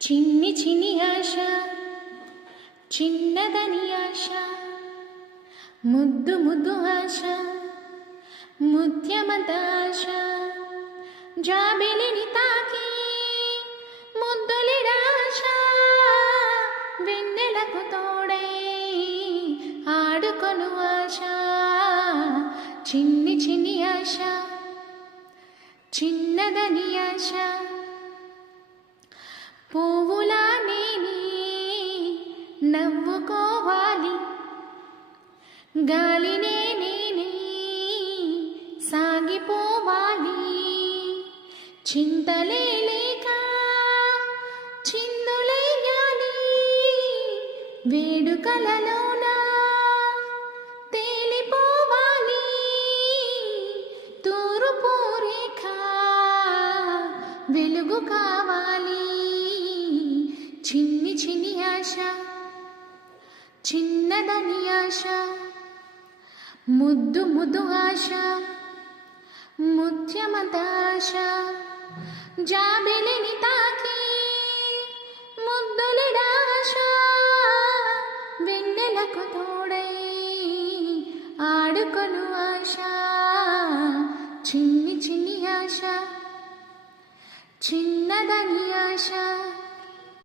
చిన్ని చిన్ని ఆశ చిన్నదని ఆశ ముద్దు ముద్దు ఆశ ముత్యమంత ఆశ జాబిలిని తాకి ముద్దులిడాశ వెన్నెలకు తోడై ఆడుకొను ఆశ చిన్ని చిన్ని ఆశ చిన్నదని ఆశ పువ్వులా నేనే నవ్వుకోవాలి గాలినే నేనే సాగిపోవాలి చింతలే లేక చిందులేయాలి వేడుకలలోన తేలిపోవాలి తూర్పు రేఖ వెలుగు కావాలి చిన్ని చిన్ని ఆశ చిన్నదని ఆశ ముద్దు ముద్దు ఆశ ముత్యమంత ఆశ జాబిలిని తాకి ముద్దులిడాశ వెన్నెలకు తోడై ఆడుకొను ఆశ చిన్ని చిన్ని ఆశ చిన్నదని ఆశ.